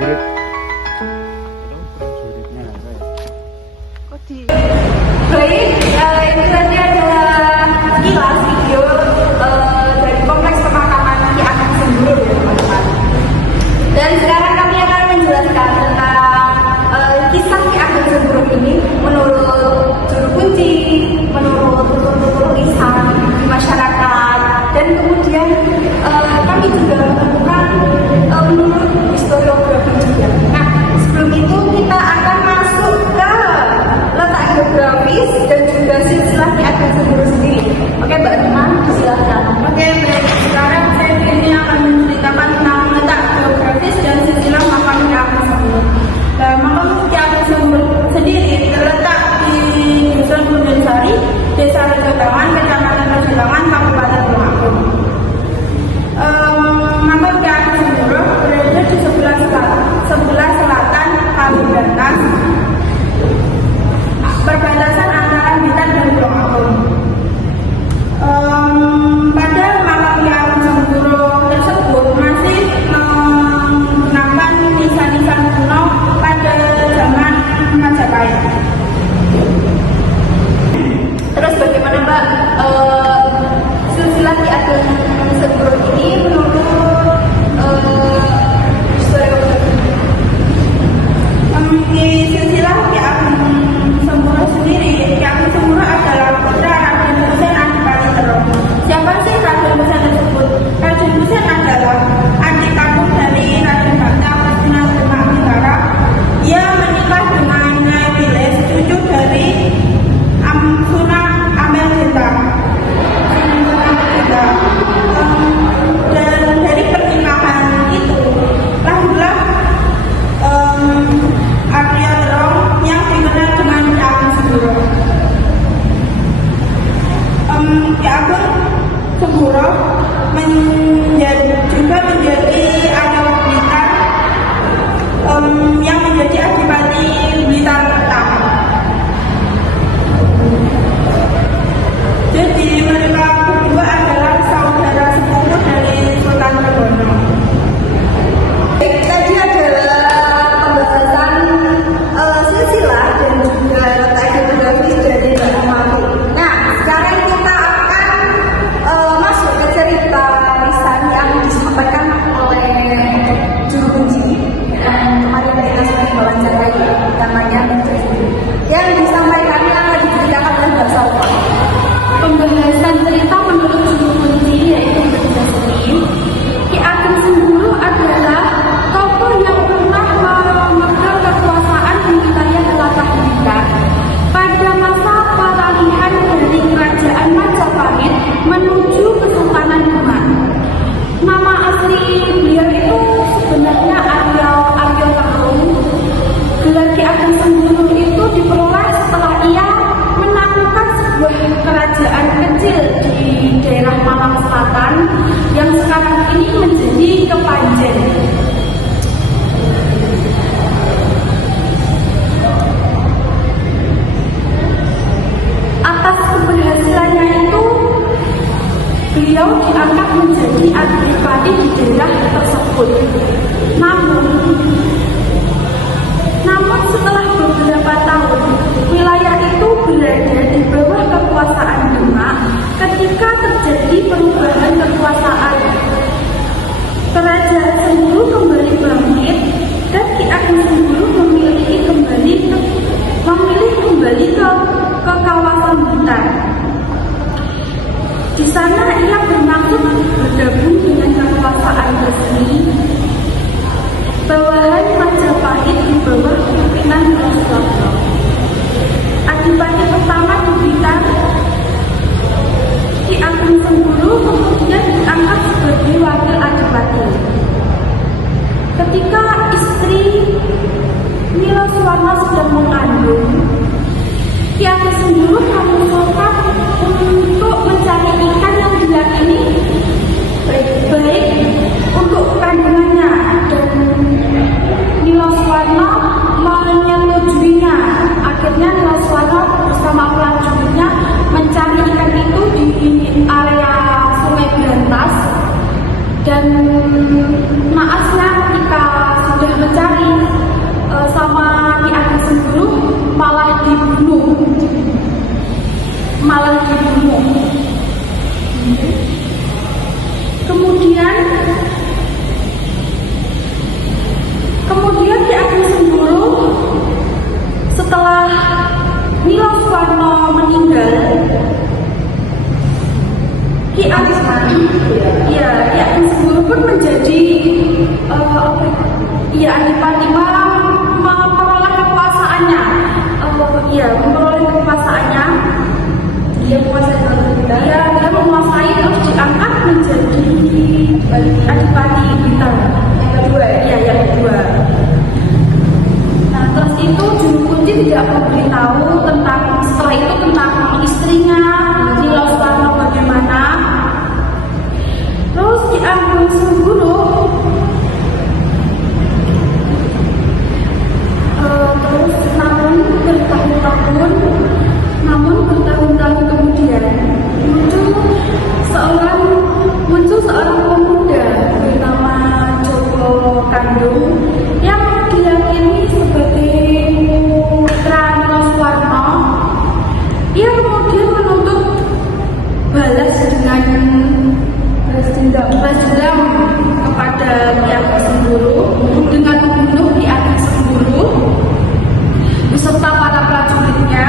prajurit. Prajuritnya apa ya? Kok di baik, ini tadi adalah sekilas video dari kompleks pemakaman Ki Ageng Semburu ya teman-teman. Dan sekarang kami akan menjelaskan tentang kisah Ki Ageng Semburu ini menurut juru kunci, menurut tutur-tutur lisan di masyarakat, dan kemudian kami juga menemukan menurut historiografi juga. Nah, sebelum itu kita akan masuk ke letak geografis dan juga silsilah Ki Ageng Semburu sendiri. Oke, Mbak Rima, silakan. Oke, baik. Sekarang saya ini akan menceritakan tentang letak geografis dan silsilah makam Ki Ageng Semburu. Nah, makam Ki Ageng Semburu sendiri terletak di Dusun Gunungsari, Desa Rejotangan, Kecamatan Rejotangan, Kabupaten Tulungagung. Makam Ki Ageng Semburu berada di sebelah selatan Kalimantan, perbatasan antara Blitar dan Tulungagung. Pada makam Ki Ageng Semburu tersebut masih menggunakan nisan-nisan kuno pada zaman Majapahit. Terus bagaimana Mbak silsilah Ki Ageng Semburu ini menurut historiografi? Di silsilah Ki Ageng Semburu sendiri, Ki Ageng Semburu adalah putra Raden Husein Adipati Terong. Siapa sih Raden Husein tersebut? Raden Husein adalah adik kandung dari Raden Bhakta Agustina Demakbitara. Ia menikah dengan Nyai Wilis, cucu dari Sunan Ampel Genta. Dan dari pernikahan itu lahirlah Arya Terong yang dikenal dengan Ki Ageng Semburu. Ki Ageng Semburu juga menjadi anak Blitar yang menjadi Adipati Blitar pertama. Jadi mereka berdua adalah saudara sepupu dari Sultan Trenggono. Tadi adalah pembahasan silsilah dan juga letak geografis dari Mbak Mami. Nah, sekarang kita akan masuk ke cerita lisan yang disampaikan oleh juru kunci yang kemarin kita sudah wawancarai, namanya Menteri. Yang disampaikan akan diceritakan oleh Mbak Salwa. Pembahasan cerita menurut juru kunci yaitu Mbak Jasmine. Ki Ageng Semburu adalah tokoh yang pernah memegang kekuasaan di wilayah tlatah Blitar pada masa peralihan dari Kerajaan Majapahit menuju Kesultanan Demak. Nama asli beliau itu sebenarnya Arya Terong. Gelar Ki Ageng Semburu itu diperoleh setelah ia menaklukkan sebuah kerajaan kecil di daerah Malang Selatan yang sekarang ini menjadi Kepanjen. Atas keberhasilannya itu, beliau diangkat menjadi adipati di daerah tersebut. Namun setelah beberapa tahun, wilayah itu berada di bawah kekuasaan Demak ketika terjadi perubahan kekuasaan. Kerajaan Semburu kembali bangkit dan Ki Ageng Semburu memilih kembali ke kawasan Blitar. Di sana ia bermaksud bergabung dengan kekuasaan resmi bawahan Majapahit di bawah pimpinan Rasulullah. Adipati pertama di Blitar, Ki Ageng Semburu kemudian diangkat sebagai wakil adipati. Ketika istri Nilo Suwarna sedang mengandung, Ki Ageng Semburu mengusulkan untuk mencari ikan yang diyakini baik untuk kandungannya, dan Nilo Suwarna menyetujuinya. Akhirnya Nilo Suwarna bersama prajuritnya mencari ikan itu di area Sungai Berantas, dan naasnya ketika sudah mencari ya Adipati memperoleh kekuasaannya. Memperoleh kekuasaannya. Dia menguasai terus diangkat menjadi Adipati Blitar. Yang kedua ya? Yang kedua. Nah, terus itu Juru Kunci tidak memberitahu tentang setelah itu tentang istrinya, Niloswarno bagaimana. Terus Ki Ageng Sengguru terus bertahun-tahun kemudian muncul seorang pemuda bernama Joko Kandung yang diyakini sebagai putra Niloswarno. Ia kemudian menuntut balas dendam kepada Ki Ageng Sengguru dengan membunuh Ki Ageng Sengguru beserta para prajuritnya.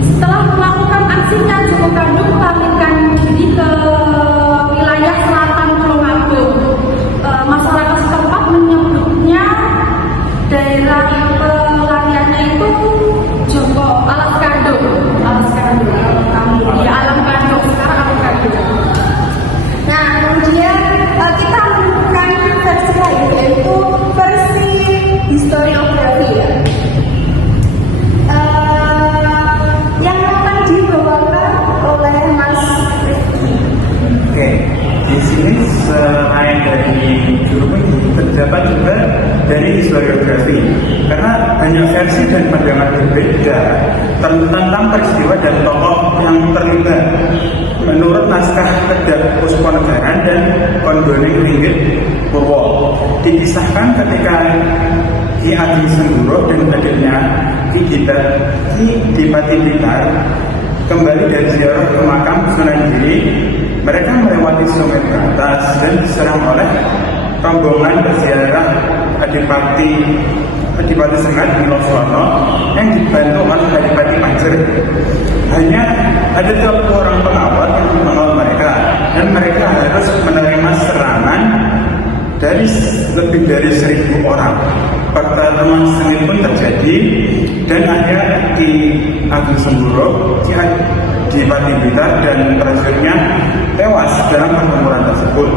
Setelah melakukan aksinya, Joko Kandung melarikan diri ke wilayah selatan Tulungagung. Masyarakat setempat menyebutnya daerah pelariannya itu Alas Kandung. Alam Kandung, sekarang Alam Kandung. Nah, kemudian kita menemukan versi lain, yaitu versi historiografi ya. Yang akan dibawakan oleh Mas Rizky. Oke, di sini selain dari Juru Kunci terdapat juga dari historiografi, karena banyak versi dan pandangan berbeda tentang peristiwa dan tokoh yang terlibat. Menurut naskah Kedah Puspanegara dan Kondoning Ringgit Purwo, dikisahkan ketika Ki Ageng Sengguru dan adiknya Ki Dipati Blitar kembali dari ziarah ke makam Sunan Giri. Mereka melewati sungai ke atas dan diserang oleh rombongan berziarah Adipati Sengat Niloswarno yang dibantu oleh Adipati Panjer. Hanya ada 30 orang pengawal yang mengawal mereka, dan mereka harus menerima serangan dari lebih dari 1.000 orang. Pertarungan sengit pun terjadi, dan akhirnya Ki Ageng Sengguru, Ki Dipati Blitar dan prajuritnya tewas dalam pertempuran tersebut.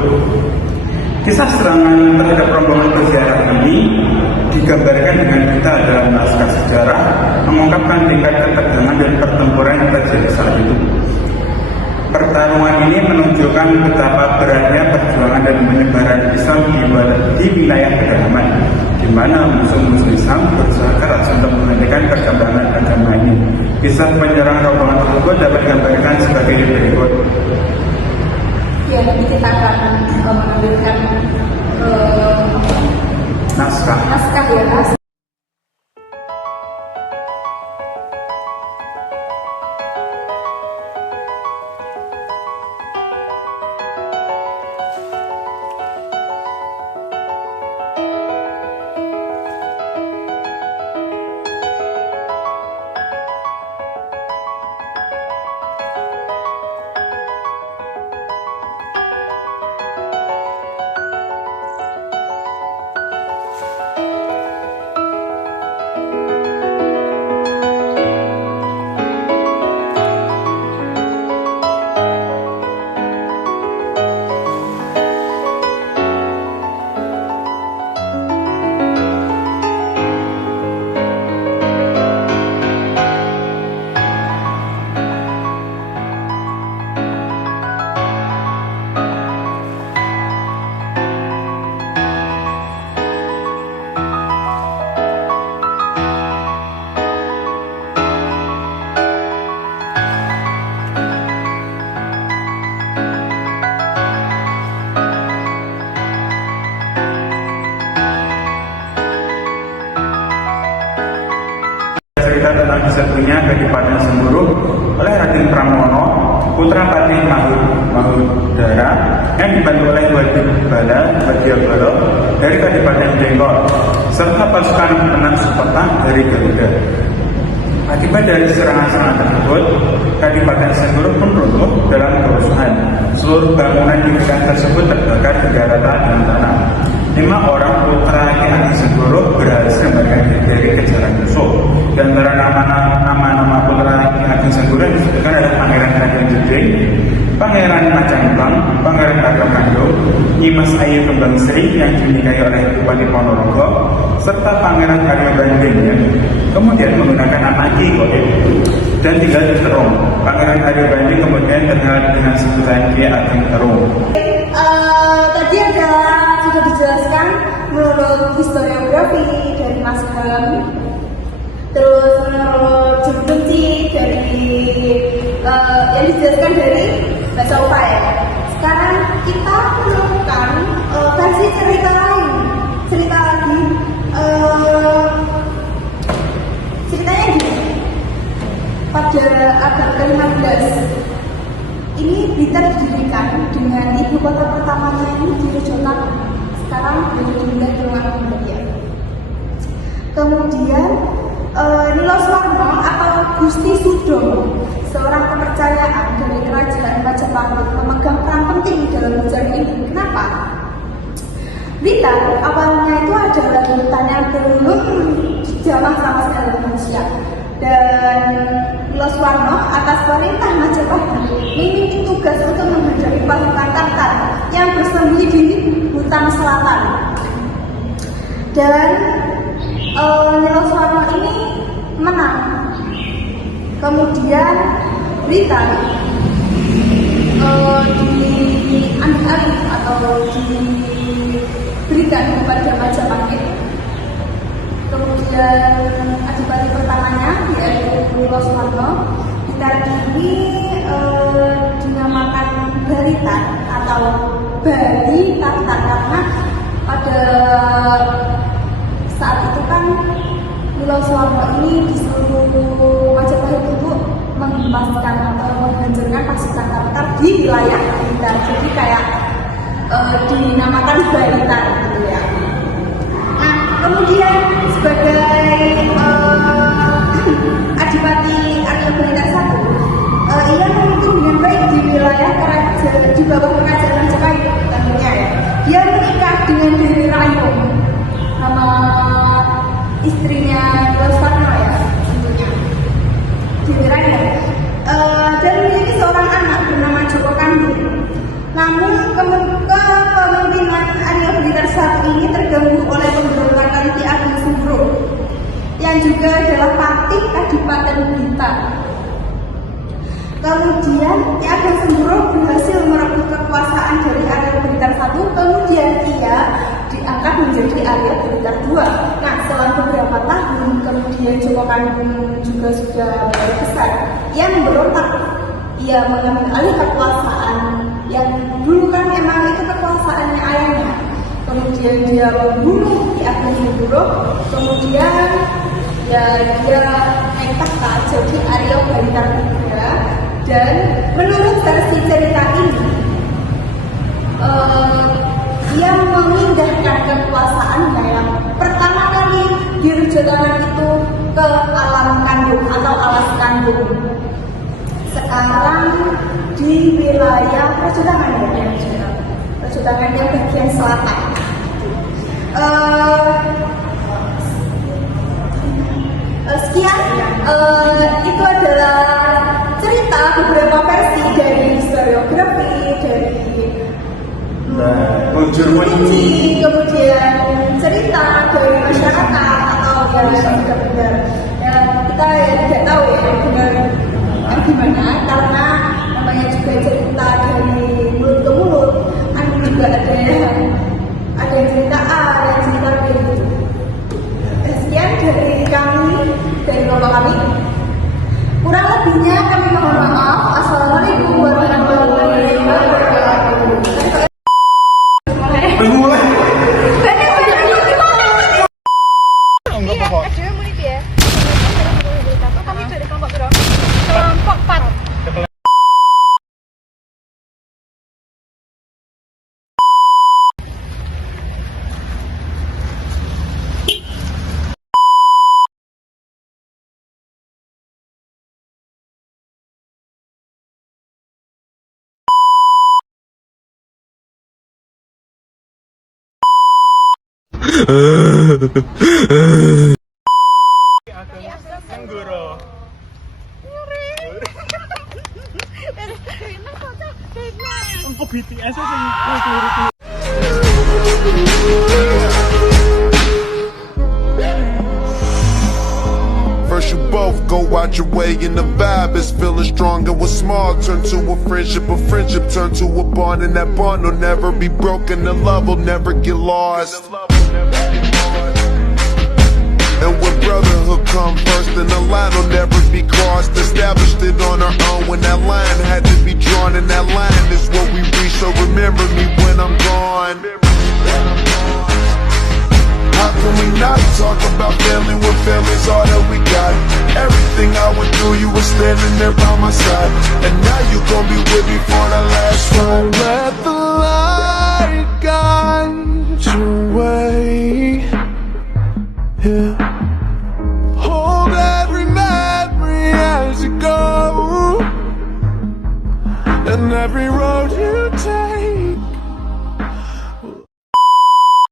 Kisah serangan terhadap rombongan berziarah ini digambarkan dengan detail dalam naskah sejarah, mengungkapkan tingkat ketegangan dan pertempuran yang terjadi saat itu. Pertarungan ini menunjukkan betapa beratnya perjuangan dan penyebaran Islam di wilayah pedalaman, di mana musuh-musuh Islam berusaha keras untuk menghentikan perkembangan agama ini. Kisah penyerang rombongan tersebut dapat digambarkan sebagai berikut. Ya, nanti kita akan mengambilkan Naskah ya. Cerita tentang disatunya Kadipaten Sengguru oleh Raden Pramono, putra Patih Mahudara, yang dibantu oleh Wadyabala dari Kadipaten Jengkol, serta pasukan penak Supeta dari Garuda. Akibat dari serangan-serangan tersebut, Kadipaten Sengguru pun runtuh dalam kerusuhan. Seluruh bangunan di wilayah tersebut terbakar di daratan dan tanah. 5 orang putra Sudarso. Di antara nama putra Ki Ageng Sangguro yang disebutkan adalah Pangeran Kanjeng Jeding, Pangeran Majangklang, Pangeran Agakando, Nyimas Ayu Kembang Sri yang dinikahi oleh Bupati Ponorogo, serta Pangeran Karyo Banding ya. Kemudian menggunakan nama Ki Goib dan tinggal di Terong. Pangeran Karyo Banding kemudian terkenal dengan sebutan Ki Ageng Terong. Tadi sudah dijelaskan menurut historiografi dari Mas Ham, terus menurut judul dari yang dijelaskan dari Mbak Saufa ya. Sekarang kita menemukan versi cerita lain, cerita lagi. Ceritanya gini, pada abad ke-15 ini Blitar didirikan dengan ibu kota pertamanya ini di Rejotaku. Sekarang pindah ke luar Indonesia. Kemudian Nilo Swarno atau Gusti Sudono, seorang kepercayaan dari kerajaan Majapahit, memegang peran penting dalam sejarah ini. Kenapa? Blitar awalnya itu adalah hutan yang belum dijamah sama sekali manusia, dan Nilo Swarno atas perintah Majapahit memiliki tugas untuk menghadapi pasukan Tartar yang bersembunyi di hutan selatan. Dan Nilo Swarno ini menang. Kemudian Blitar diambil alih atau diberikan kepada Majapahit. Kemudian adipati pertamanya yaitu Nilo Swarno. Blitar ini dinamakan Baritan atau Bali Tartar karena pada saat itu kan Nilo Swarno ini disuruh Majapahit untuk menghempaskan atau menghancurkan pasukan Tartar di wilayah Blitar. Jadi kayak dinamakan Baritan gitu ya. Nah, kemudian sebagai Adipati Arya Blitar I, ia memimpin dengan baik di wilayah kerajaan di bawah kerajaan Majapahit tentunya ya. Dia menikah dengan Dewi Rayong, nama istrinya Nilo Swarno ya tentunya, Dewi Rayong, dan memiliki seorang anak bernama Joko Kandung. Namun kepemimpinan Arya Blitar I ini terganggu oleh pemberontakan Ki Ageng Sangguro yang juga adalah patih Kadipaten Blitar. Kemudian Ki Ageng Sangguro berhasil merebut kekuasaan dari Arya Blitar I, kemudian ia diangkat menjadi Arya Blitar II. Nah, setelah beberapa tahun kemudian Joko Kandung juga sudah mulai besar. Ia memberontak, ia mengambil alih kekuasaan yang dulu kan memang itu kekuasaannya ayahnya. Kemudian dia membunuh Ki Ageng Sangguro, kemudian ya dia naik tahta jadi Arya Blitar III. Dan menurut versi cerita ini, ia memindahkan kekuasaannya yang pertama kali di Rejotaku itu ke Alam Kandung atau Alas Kandung. Sekarang di wilayah Rejotaku ya, Rejotaku yang bagian selatan. Sekian, itu adalah cerita beberapa versi dari historiografi, dari kunci, kemudian cerita dari masyarakat atau yang sudah benar. Ya, kita ya tidak tahu ya benar gimana, karena namanya juga cerita dari mulut ke mulut. Kan juga ada yang cerita A, ada yang cerita B gitu. Sekian dari kami, dari kelompok kami. Kurang lebihnya kami mohon maaf. Assalamualaikum warahmatullahi wabarakatuh. ke BTS sing turu-turu. First you both go out your way and the vibe is feeling strong. And what's small turn to a friendship turn to a bond. And that bond will never be broken, the love will never get lost. And when brotherhood come first, then the line will never be crossed. Established it on our own when that line had to be drawn. And that line is what we reach, so remember me when I'm gone. How can we not talk about family when family's all that we got? Everything I went through, you were standing there by my side. And now you gon' be with me for the last ride. Let the light guide your way. Yeah.